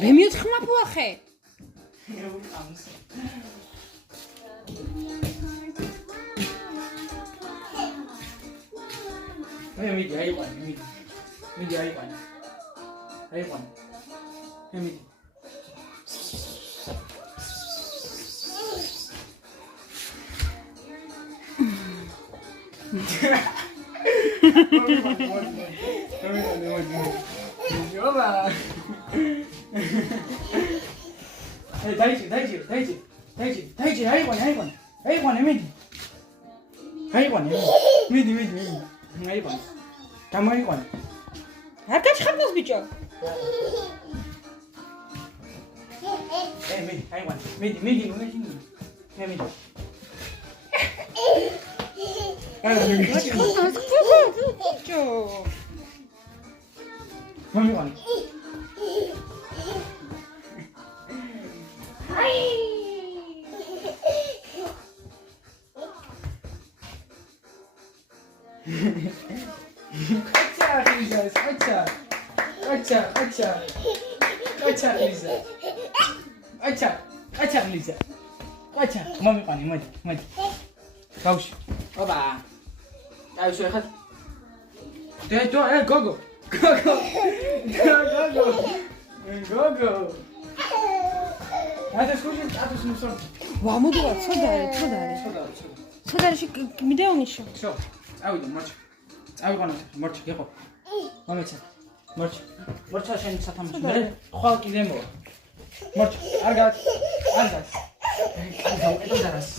Bemiut xmapuaxe. Midi, ayuan, midi ayuan. Midi. 다이지, ayuan, midi. Ayuan. Tamariwan. არ გაჩხარდეს ბიჭო. Ayuan. Midi. ბიჭო. Ayuan. Acha, mami pani, mati. Kaush. Oba. Kaush, khat. Go. Ata smusor. ვა მოდივა, ცოდარი. ცოდარში მიდეონიშო. Всё. Წავიდო, მორჩა. წავიყვანო, მორჩა, გიყო. მომეცა. მორჩა შენ სათამაშო. მე ხვალ კიდე მოვა. მორჩა, არ გას.